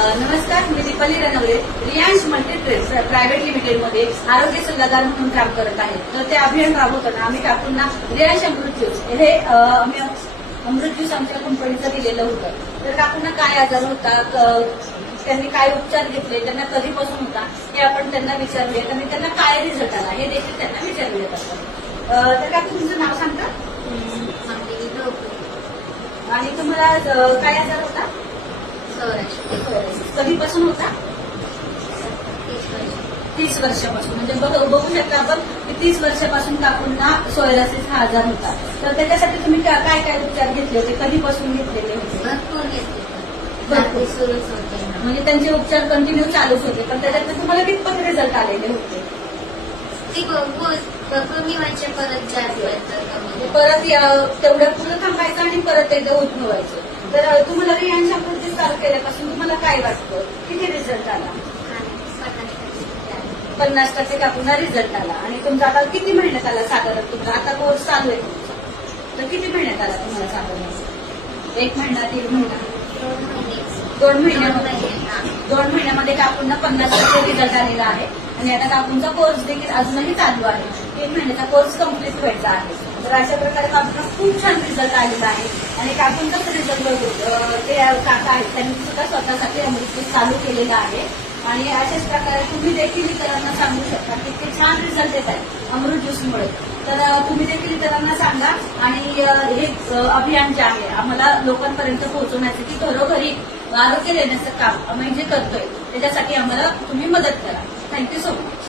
नमस्कार मी Deepali Ranaware Riyansh multi trade private लिमिटेडमध्ये आरोग्य सल्लागार म्हणून काम करत आहे. तर ते अभियान राबवताना आम्ही काकूंना रियांश अमृत ज्यूस. हे आम्ही अमृत ज्यूस आमच्या कंपनीचं दिलेलं होतं. तर काकूंना काय आजार होता त्यांनी काय उपचार घेतले त्यांना कधीपासून होता हे आपण त्यांना विचारूयात आणि त्यांना काय रिझल्ट आला हे देखील त्यांना अ, तर काकू तुमचं नाव सांगता? आणि तुम्हाला काय आजार होता? कधीपासून होता? तीस वर्षापासून. म्हणजे बघ- बघू शकता आपण की तीस वर्षापासून काकूंना सोयरासिस हा आजार होता. तर त्याच्यासाठी तुम्ही काय काय उपचार घेतले होते? कधीपासून घेतलेले होते? म्हणजे त्यांचे उपचार कंटिन्यू चालूच होते. पण त्याच्यात तुम्हाला कितपत रिझल्ट आलेले होते? कमी व्हायचे परत जास्त परत तेवढ्या पुढे थांबायचं आणि परत एकदा उठवायचं तर तुम्हाला रियांच्या पुढचे चालू केल्यापासून तुम्हाला काय वाटतं? किती रिझल्ट आला? पन्नास टक्के काकूंना रिझल्ट आला? आणि तुमचा आता किती महिन्यात आला साधारण तुमचा? आता कोर्स चालू आहे तुमचा. तर किती महिन्यात आला तुम्हाला साधारण? एक महिना दीड महिना? दोन महिन्यामध्ये. दोन महिन्यामध्ये काकूंना पन्नास टक्के रिझल्ट आलेला आहे? आणि आता काकूंचा कोर्स देखील अजूनही चालू आहे? तीन महिन्याचा कोर्स कंप्लीट व्हायचा आहे. तर अशा प्रकारे काकूंना खूप छान रिझल्ट आलेला आहे. आणि काकूंचाच रिझल्ट ते काका आहेत त्यांनी सुद्धा स्वतःसाठी अमृत चालू केलेला आहे. आणि अशाच प्रकारे तुम्ही देखील इतरांना सांगू शकता की ते छान रिझल्ट येत आहे अमृत ज्यूसमुळे तर तुम्ही देखील इतरांना सांगा. आणि हे अभियान जे आहे आम्हाला लोकांपर्यंत पोहोचवण्याचं की घरोघरी आरोग्य देण्याचं काम आम्ही जे करतोय त्याच्यासाठी आम्हाला तुम्ही मदत करा. Thank you so much